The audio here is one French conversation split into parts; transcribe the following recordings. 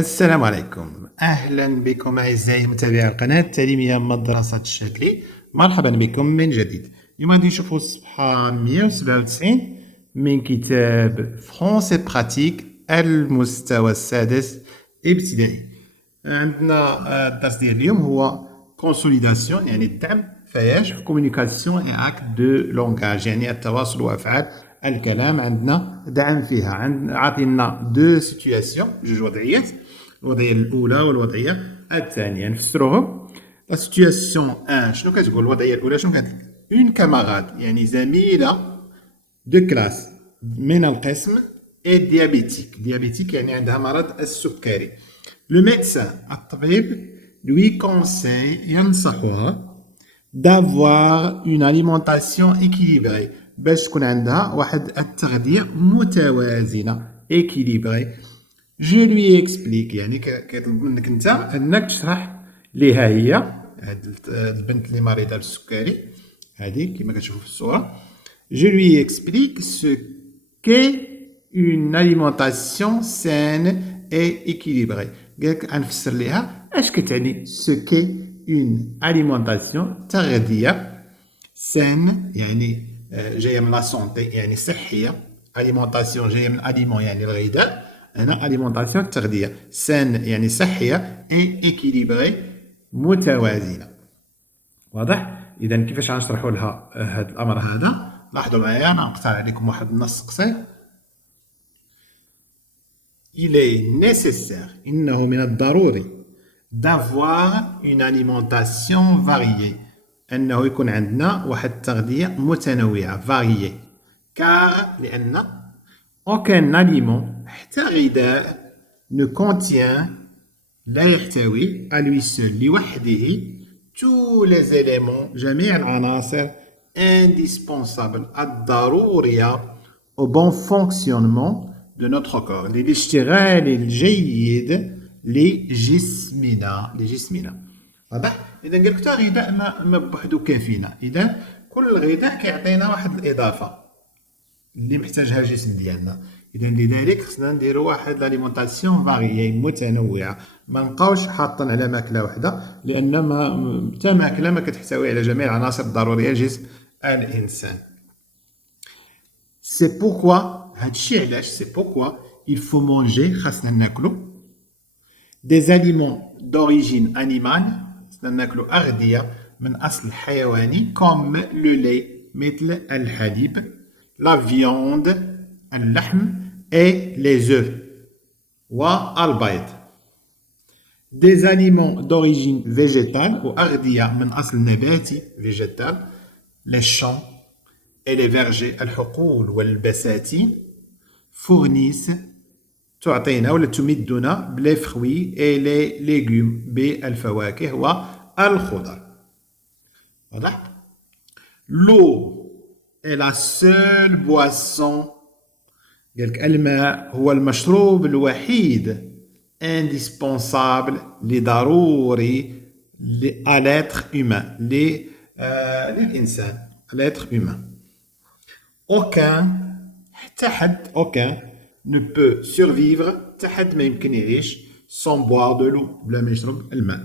السلام عليكم. أهلا بكم أعزائي متابعي القناة التعليمية مدرسة الشكلي. مرحبا بكم من جديد. اليوم غادي نشوفوا الصفحة 197 من كتاب فرونسي براتيك المستوى السادس ابتدائي. عندنا الدرس ديال اليوم هو كونسوليداسيون يعني الدعم فياش كومونيكاسيون اي اكت دو لونغاج يعني التواصل وافعال الكلام. عندنا دعم فيها. عاطينا دو سيتوياسيون جوج وضعيات، الوضعيه الاولى والوضعيه الثانيه نفسروهم. لا سيتوياسيون 1 شنو كتقول؟ الوضعيه الاولى شنو كتقول؟ اون كاماراد يعني زميله دو كلاس من القسم اي ديابيتيك يعني عندها مرض السكري. لو ميدسان الطبيب lui conseille ينصحها d'avoir une alimentation équilibrée باش تكون عندها واحد التغذية متوازنة équilibrée. Je lui explique يعني كيطلب منك انت انك تشرح ليها هي هاد البنت اللي مريضة بالسكري هذه كما كتشوفوا في الصورة. Je lui explique ce qu'est une alimentation saine et équilibrée. قالك غنفسر ليها اش كتعني ce qu'est une alimentation تغذية saine يعني جايه من لا سونتي يعني صحيه. alimentation جايه من aliment يعني الغذاء، هنا alimentation التغذيه. saine يعني صحيه et équilibrée متوازنه. واضح؟ اذا كيفاش غنشرحوا لها هذا الامر هذا؟ لاحظوا معايا انا نقترح عليكم واحد النص قصير. Il est nécessaire إنه من الضروري d'avoir une alimentation variée أنه يكون عندنا واحد التغذية متنوعة variée car لأن aucun aliment حتى غذاء ne contient لا يحتوي à lui seul لوحده tous les éléments جميع العناصر indispensables الضرورية au bon fonctionnement de notre corps للاشتغال الجيد لجسمنا. واضح؟ إذا قال لك حتى غذاء ما بوحدو كافينا، إذا كل غذاء كيعطينا واحد الإضافة اللي محتاجها الجسم ديالنا. إذا لذلك خصنا نديرو واحد لاليمونطاسيون فاريي متنوعة، ما نبقاوش حاطين على ماكلة وحدة، لأن حتى ماكلة ما كتحتوي على جميع العناصر الضرورية لجسم الإنسان. سي بوركوا هادشي علاش سي بوركوا il faut manger خاصنا ناكلو des aliments d'origine animale ناكلو أغذية من أصل حيواني comme le lait مثل الحليب la viande اللحم et les œufs والبيض. des aliments d'origine végétale وأغذية من أصل نباتي végétal les champs et les vergers الحقول والبساتين fournissent تعطينا ولا تمدنا بلي فخوي اي لي ليغوم بالفواكه والخضر. واضح؟ لو اي لا سول بواسون قالك الماء هو المشروب الوحيد انديسبونسابل لضروري لالاتر هيومان للانسان الاتر هيومان. اوكان حتى حد اوكان ne peut survivre تحد ما يمكن يعيش sans boire de l'eau بلا ما يشرب الماء.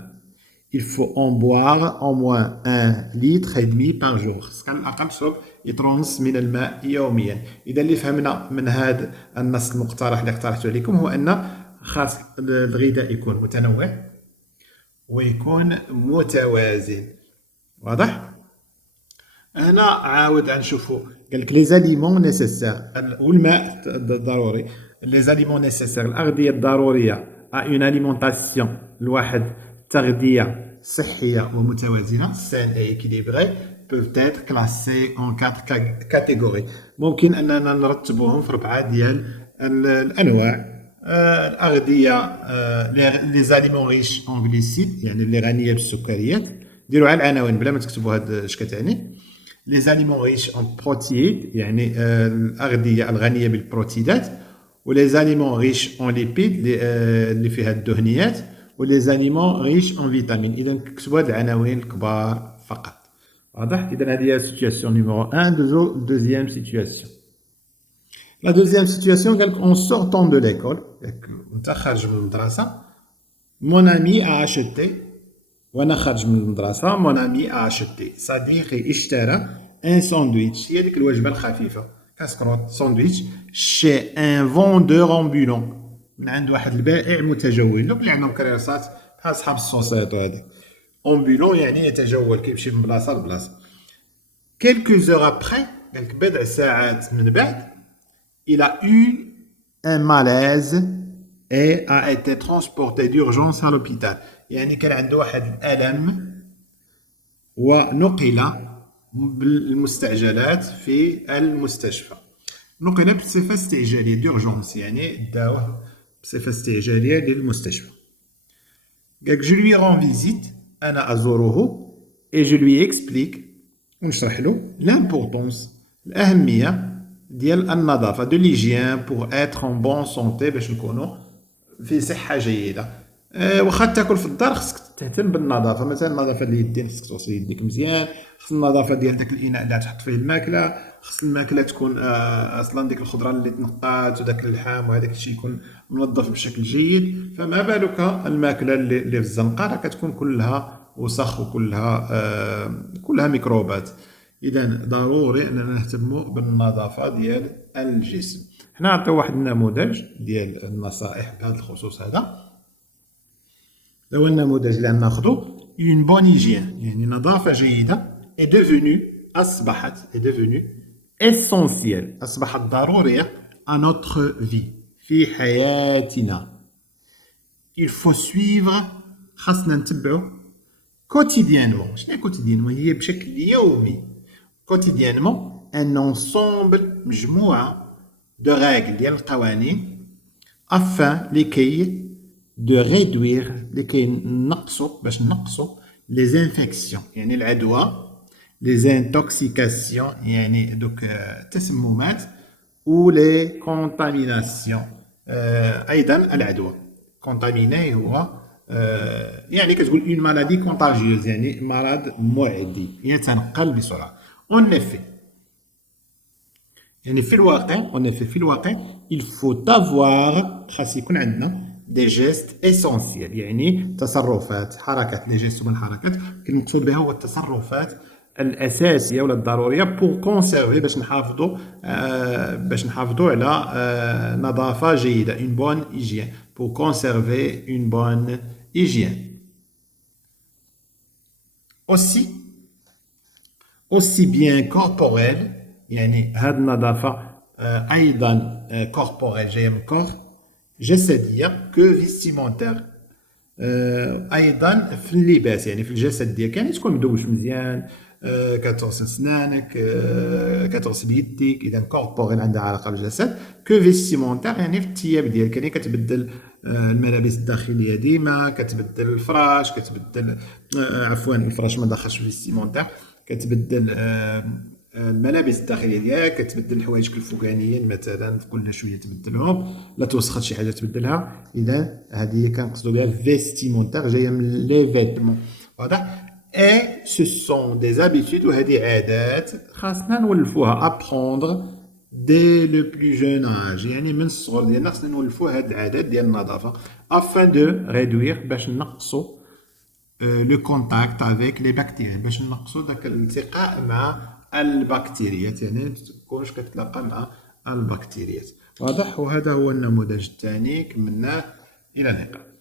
il faut en boire au moins 1,5 litre par jour. خصك على الأقل تشرب لتر ونص من الماء يوميا. إذا اللي فهمنا من هذا النص المقترح اللي اقترحته عليكم هو أن خاص الغذاء يكون متنوع ويكون متوازن. واضح؟ هنا عاود غنشوفو قال لك لي زاليمون نيسيسير والماء ضروري. لي زاليمون نيسيسير الأغذية الضرورية ا اون اليمونطاسيون الواحد تغذية صحية ومتوازنة سان اي إكيليبري peuvent être classés en 4 catégories. ممكن أننا نرتبوهم في 4 ديال الأنواع. الأغذية لي زاليمون ريش اون غليسيد يعني اللي غنية بالسكريات. ديروا على العناوين بلا ما تكتبوا هاد اش كتعني. les aliments riches en protéines يعني الأغذية الغنية بالبروتينات و les aliments riches en lipides اللي فيها الدهنيات و les aliments riches en vitamines. إذا كتبوا هاد العناوين الكبار فقط. واضح؟ إذا هذه هي situation numéro 1. deuxième situation. La deuxième situation, en sortant de l'école, انت خارج من المدرسة, mon ami a acheté, وانا خارج من المدرسة, mon ami a acheté, صديقي اشترى un sandwich, هي ديك الوجبة الخفيفة, كاسكروت ساندويتش, chez un vendeur ambulant, من عند واحد البائع متجول, دوك اللي عندهم كراسات بحال صحاب الصوصيط وهذيك. امبولون يعني يتجول, كيمشي من بلاصة لبلاصة. Quelques heures après, قالك بضع ساعات من بعد, il a eu un malaise et a été transporté d'urgence à l'hôpital. يعني كان عنده واحد الألم ونقل بالمستعجلات في المستشفى. نقل بصفة استعجالية d'urgence, يعني داوه بصفة استعجالية للمستشفى. قالك je lui rends visite, أنا أزوره, et je lui explique, ونشرح له l'importance, الأهمية ديال النظافة, de l'hygiène pour être en bonne santé, باش نكونوا في صحة جيدة. واخا تاكل في الدار خصك تهتم بالنظافة, مثلا النظافة ديال اليدين, خصك تغسل يديك مزيان, خص النظافة ديال داك الإناء اللي غتحط فيه الماكلة, خص الماكلة تكون أصلا ديك الخضرة اللي تنقات وداك اللحم وهذاك الشيء يكون منظف بشكل جيد, فما بالك الماكلة اللي في الزنقة راه كتكون كلها وسخ وكلها ميكروبات. إذا ضروري أننا نهتموا بالنظافة ديال الجسم. حنا نعطيو واحد النموذج ديال النصائح بهذا الخصوص هذا. هو النموذج اللي ناخذو, une bonne hygiène, يعني نظافة جيدة, est devenue essentielle, أصبحت ضرورية à notre vie, في حياتنا. Il faut suivre, خاصنا نتبعو quotidiennement. شنو quotidiennement؟ هي بشكل يومي. quotidiennement un ensemble, مجموعة de règles ديال القوانين, afin لكي de réduire, لكي نقصوا, باش نقصوا les infections, يعني العدوى, les intoxications, يعني دوك التسممات, ou les contaminations, أيضا العدوى. contaminé هو يعني كتقول une maladie contagieuse, يعني مرض معدي يتنقل بسرعة. En effet, يعني في الواقع, il faut avoir, خاص يكون عندنا des gestes essentiels, يعني تصرفات, حركات, les gestes والحركات, المقصود بها هو التصرفات الأساسية ولا الضرورية pour conserver, باش نحافظوا على نظافة جيدة, une bonne hygiène, pour conserver une bonne hygiène. Aussi bien corporelle, يعني هاد النظافة أيضا corporelle, جاية من corps, جسدية, que vestimentaire, أيضا في اللباس, يعني في الجسد ديالك, يعني تكون مدوش مزيان, كتغسل سنانك, كتغسل بيديك, إذا corporelle عندها علاقة بالجسد. que vestimentaire يعني في الثياب ديالك, يعني كتبدل الملابس الداخلية ديما, كتبدل الفراش, الفراش ما داخلش في vestimentaire, كتبدل الملابس الداخلية ديالك, كتبدل حوايجك الفوقانيين مثلا كل شوية تبدلهم, لا توسخت شي حاجة تبدلها. إذا هذه كنقصدو بها vestimentaire, جاية من les vêtements, واضح. Et ce sont des habitudes, وهذه عادات خاصنا نولفوها, apprendre dès le plus jeune âge, يعني من الصغر ديالنا خاصنا نولفو هاد العادات ديال النظافة, afin de réduire, باش نقصو le contact avec les bactéries, باش نقصو داك الالتقاء مع البكتيريات, يعني متكونش كتلاقى مع البكتيريات, واضح. وهذا هو النموذج الثاني, كملناه. إلى اللقاء.